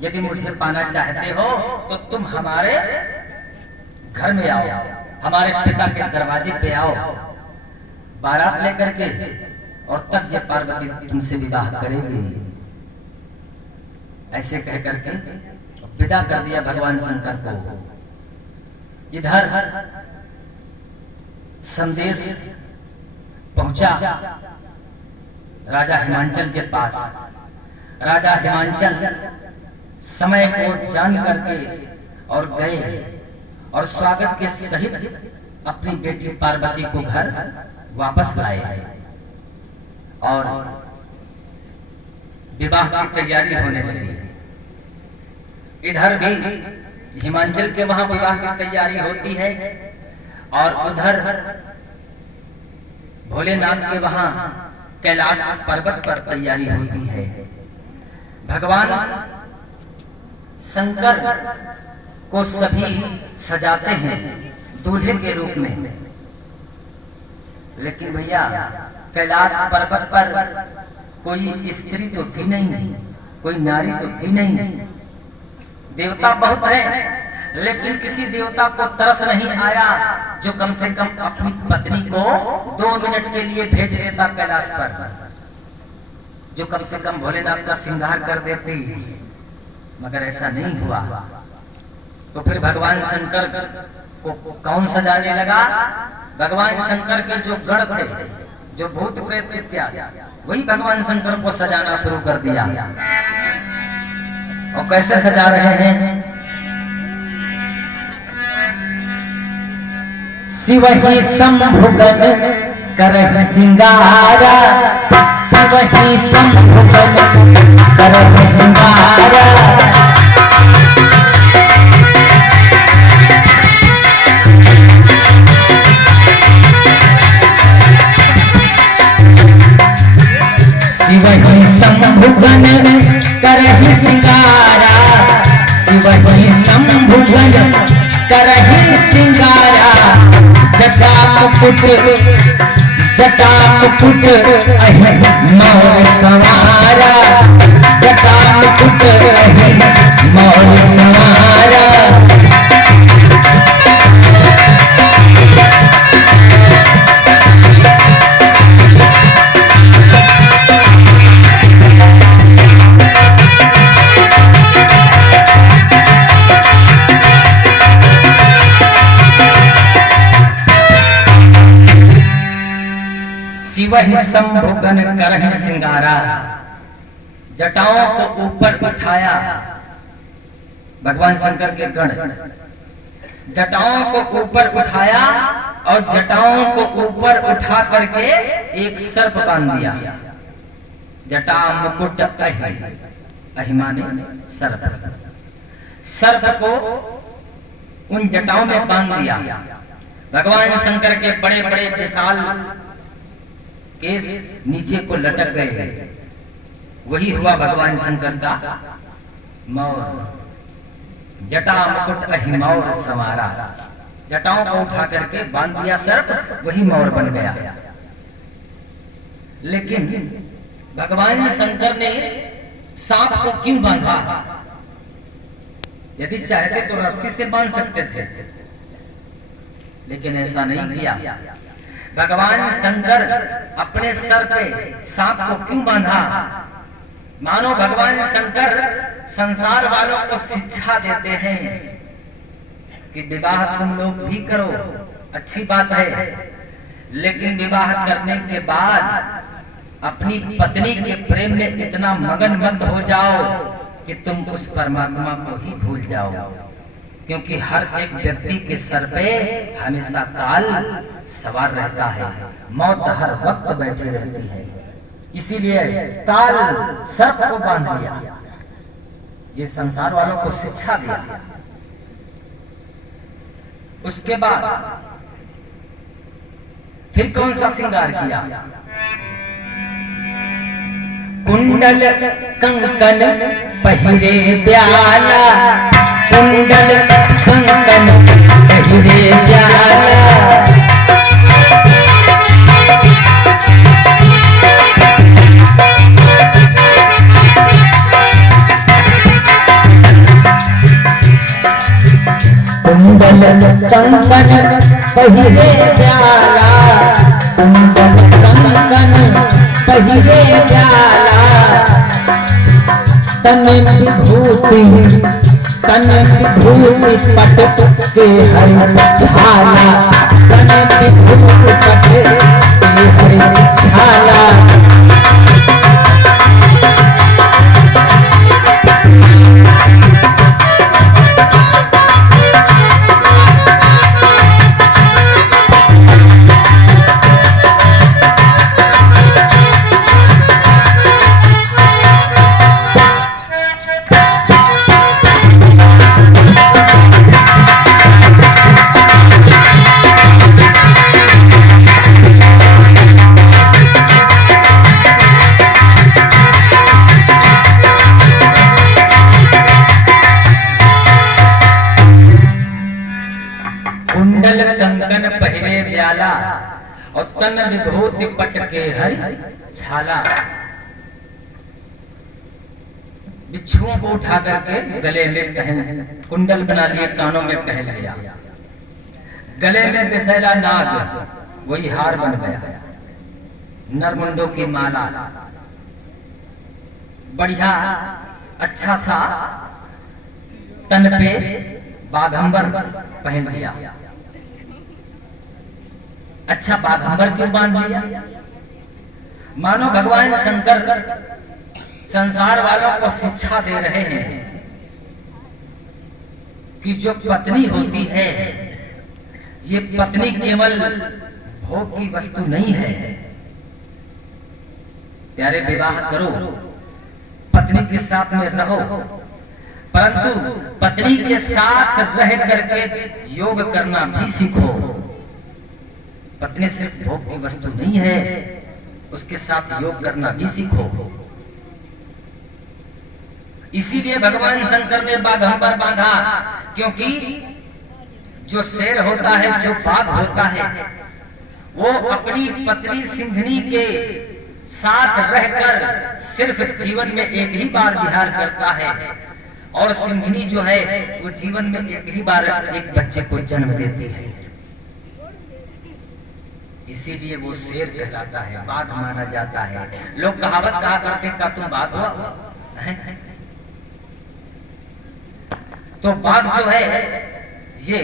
यदि मुझे पाना चाहते हो तो तुम हमारे घर में आओ, हमारे पिता के दरवाजे पे आओ बारात लेकर के, और तब ये पार्वती तुमसे विवाह करेगी। ऐसे कह करके विदा कर दिया भगवान शंकर को। इधर संदेश पहुंचा राजा हिमांचल के पास। राजा हिमांचल समय को जान करके और गए और स्वागत के सहित अपनी बेटी पार्वती को घर वापस लाए और विवाह की तैयारी होने लगी। इधर भी हिमांचल के वहां विवाह की तैयारी होती है और उधर भोलेनाथ के वहां कैलाश पर्वत पर तैयारी होती है। भगवान शंकर को सभी सजाते हैं दूल्हे के रूप में, लेकिन भैया कैलाश पर्वत पर कोई स्त्री तो थी नहीं, कोई नारी तो थी नहीं। देवता बहुत है, लेकिन किसी देवता को तरस नहीं आया जो कम से कम अपनी पत्नी को 2 मिनट के लिए भेज देता कैलाश पर, जो कम से कम भोलेनाथ का श्रृंगार कर देती, मगर ऐसा नहीं हुआ। तो फिर भगवान शंकर को कौन सजाने लगा? भगवान शंकर के जो गण थे, जो भूत प्रेत इत्यादि, वही भगवान शंकर को सजाना शुरू कर दिया। और कैसे सजा रहे हैं? शिव ही शंभुगन करहि सिंगारा, शिव ही शंभुगन करहि सिंगारा। शिव ही शंभुगन करहि सिंगारा, शिव ही शंभुगन करहि सिंगारा। जटा मुकुट अहि मोर संवारा, जटा मुकुट अहि मोर संवारा। शिव ही शंभुगन करहि सिंगारा। जटाओं को ऊपर उठाया भगवान शंकर के गण, जटाओं को ऊपर उठाया और जटाओं को ऊपर उठा करके एक सर्प बांध दिया। जटा मुकुट अहि, अहि माने सर्प, सर्प को उन जटाओं में बांध दिया। भगवान शंकर के बड़े बड़े विशाल केस नीचे को लटक गए। वही हुआ भगवान शंकर का मौर। जटा मुकुट अहि मौर संवारा, जटाओं को उठा करके बांध दिया सर्प, वही मौर बन गया। लेकिन भगवान शंकर ने सांप को क्यों बांधा? यदि चाहते तो रस्सी से बांध सकते थे, लेकिन ऐसा नहीं किया। भगवान शंकर अपने सर पे सांप को क्यों बांधा? मानो भगवान शंकर संसार वालों को शिक्षा देते हैं कि विवाह तुम लोग भी करो, अच्छी बात है, लेकिन विवाह करने के बाद अपनी पत्नी के प्रेम में इतना मगन मत हो जाओ कि तुम उस परमात्मा को ही भूल जाओ, क्योंकि हर एक व्यक्ति के सर पे हमेशा काल सवार रहता है, मौत हर वक्त बैठी रहती है। इसीलिए काल सर्प को बांध लिया, ये संसार वालों को शिक्षा दिया। उसके बाद फिर कौन सा श्रृंगार किया? कुंडल कंकन पहिरे प्याला, कुंडल कंकन पहिरे प्याला। कुंडल कंकन पहिरे जाला, कुंडल कंकन पहिरे जाला, तन विभूति पट के हर छाला, तन विभूति पट के हर छाला। कुंडल कंकन पहिरे ब्याला और तन विभूति पट के हरि छाला। बिच्छुओं को उठा करके गले में पहन, कुंडल बना लिए, कानों में पहन लिया, गले में बिसैला नाग वही हार बन गया, नरमुंडों की माला, बढ़िया अच्छा सा तन पे बाघंबर पहन लिया, अच्छा बाघंबर क्यों बांध लिया? मानो भगवान शंकर संसार वालों को शिक्षा दे रहे हैं कि जो पत्नी होती है ये पत्नी केवल भोग की वस्तु नहीं है। प्यारे, विवाह करो, पत्नी के साथ में रहो, परंतु पत्नी के साथ रह करके योग करना भी सीखो। पत्नी सिर्फ भोग की वस्तु नहीं है, उसके साथ योग करना भी सीखो। इसीलिए भगवान शंकर ने बाघंबर बांधा, क्योंकि जो शेर होता है, जो बाघ होता है, वो अपनी पत्नी सिंघनी के साथ रहकर सिर्फ जीवन में एक ही बार विहार करता है, और सिंघनी जो है वो जीवन में एक ही बार एक बच्चे को जन्म देती है। इसीलिए वो शेर कहलाता है, बाघ माना जाता है। लोग कहावत कहा करते का तुम बाघ हो, तो बाघ जो है ये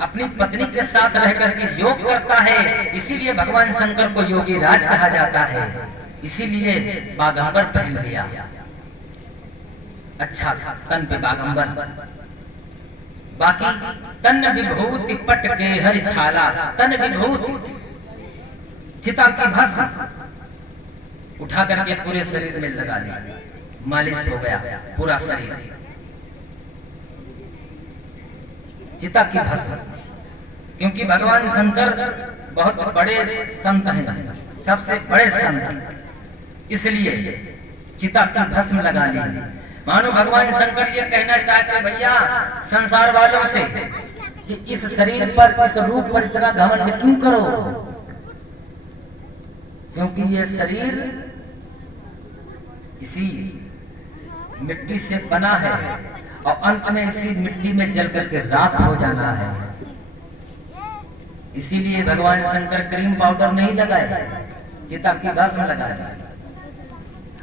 अपनी पत्नी के साथ रह करके योग करता है, इसीलिए भगवान शंकर को योगी राज कहा जाता है। इसीलिए बाघंबर पहन लिया, अच्छा तन पे बाघंबर, बाकी तन विभूति पट के हरि छाला, तन विभूति चिता की भस्म उठा करके पूरे शरीर में लगा लिया, मालिश हो गया पूरा शरीर, चिता की भस्म। क्योंकि भगवान शंकर बहुत बड़े संत हैं, सबसे बड़े संत, इसलिए चिता की भस्म लगा ली। मानो भगवान शंकर ये कहना चाहते भैया संसार वालों से कि इस शरीर पर, इस रूप पर इतना घमंड क्यों करो, क्योंकि ये शरीर इसी मिट्टी से बना है और अंत में इसी मिट्टी में जल करके राख हो जाना है। इसीलिए भगवान शंकर क्रीम पाउडर नहीं लगाए, चिता की भस्म लगाए,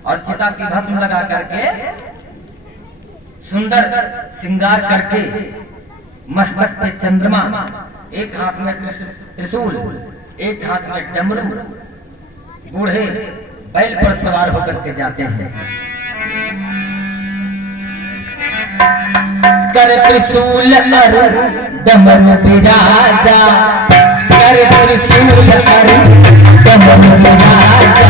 और चिता की भस्म लगा करके सुंदर श्रृंगार करके मस्तक पे चंद्रमा, एक हाथ में त्रिशूल, एक हाथ में डमरू, बूढ़े बैल पर सवार होकर के जाते हैं। कर त्रिशूल अरु डमरू बिराजा, कर त्रिशूल अरु डमरू बिराजा,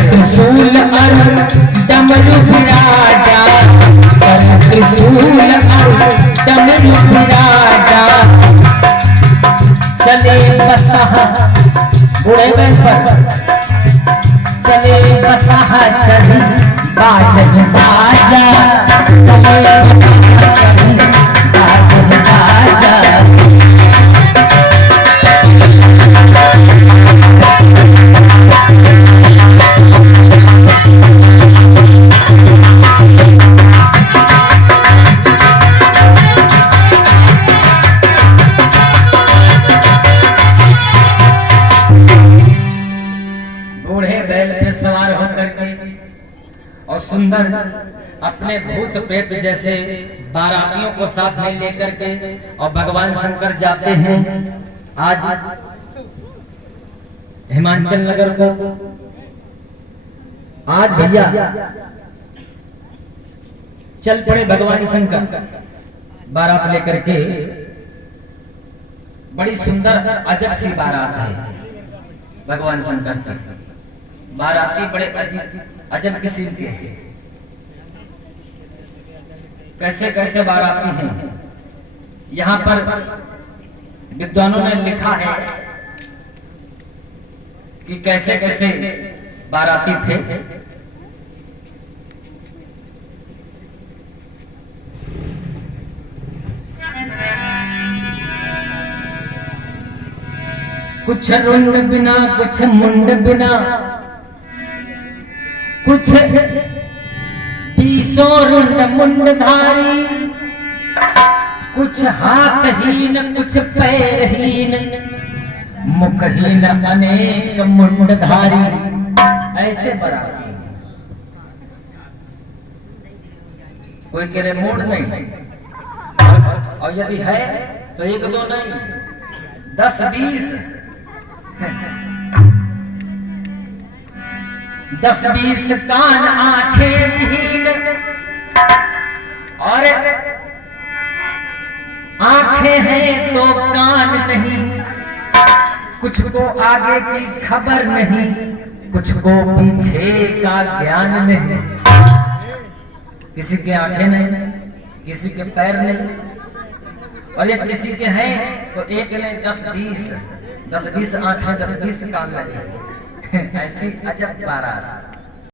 त्रिशूल अरु डमरू बिराजा, त्रिशूल अरु डमरू बिराजा, चले बसहा बूढ़े बैल पर, चले बसहा चढ़ी बाजन बाजा, चले बसहा चढ़ी बाजन बाजा। सुंदर अपने भूत प्रेत जैसे बारातियों को साथ में लेकर के और भगवान शंकर जाते हैं आज हिमाचल नगर को। आज भैया चल पड़े भगवान शंकर बारात लेकर के। बड़ी सुंदर अजब सी बारात है भगवान शंकर की। बाराती बड़े अजब किस्म के हैं। कैसे कैसे बाराती हैं। यहाँ पर विद्वानों ने लिखा है कि कैसे कैसे बाराती थे। कुछ रुंड बिना कुछ मुंड बिना, कुछ बीसों रुंड मुंडधारी, कुछ हाथहीन कुछ पैरहीन, मुखहीन अनेक मुंडधारी। ऐसे बाराती कोई कह रहे मूड नहीं, और यदि है तो एक दो नहीं 10-20 10-20 कान आंखें विहीन, और आंखें हैं तो कान नहीं। कुछ को आगे की खबर नहीं, कुछ को पीछे का ज्ञान नहीं। किसी के आंखें नहीं, किसी के पैर नहीं, और ये किसी के हैं तो एक ने 10-20 आंखें 10-20 कान लगे। ऐसी अजब बारात।